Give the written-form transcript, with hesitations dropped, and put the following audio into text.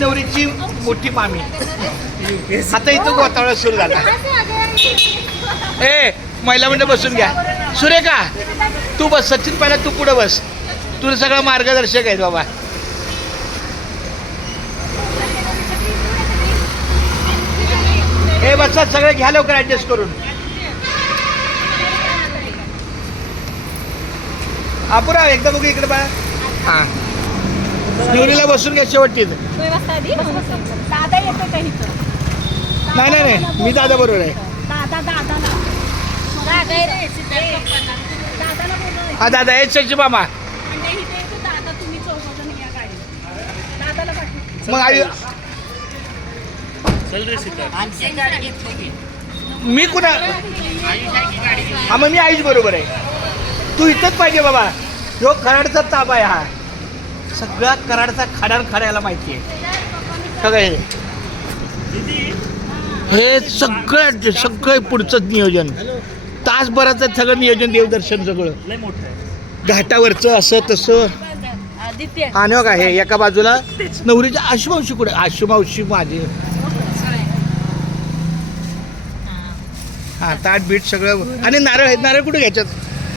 नवरीची मोठी मामी. आता इथं गोतावळा सुरू झाला. ए महिला मंडळ बसून घ्या. सुरेखा तू बस. सचिन पहिला तू पुढं बस. तुला सगळं मार्गदर्शक आहे बाबा. हे बसा सगळे घ्या लवकर ऍडजस्ट करून. अपुरा एकदा बघू इकडे बा. हा नवरीला बसून घ्या शेवटी. नाही नाही नाही मी दादा बरोबर आहे. हा दादा हेच सचिन मामा. मग आई मी कुणा हा मग मी आईच बरोबर आहे. तू इथंच पाहिजे बाबा. ह्यो कराडचा ताबा आहे. हा सगळा कराडचा खाडार खाड्याला माहिती आहे सगळे. हे सगळं पुढचं नियोजन तासभराचं सगळं नियोजन. देवदर्शन सगळं घाटावरचं असं तसं. आणि बघा हे एका बाजूला नवरीच्या आशुमावशी. कुठे आशुमावशी माझी. हा ताट बीट सगळं. आणि नारळ आहेत. नारळ कुठे घ्यायच्यात.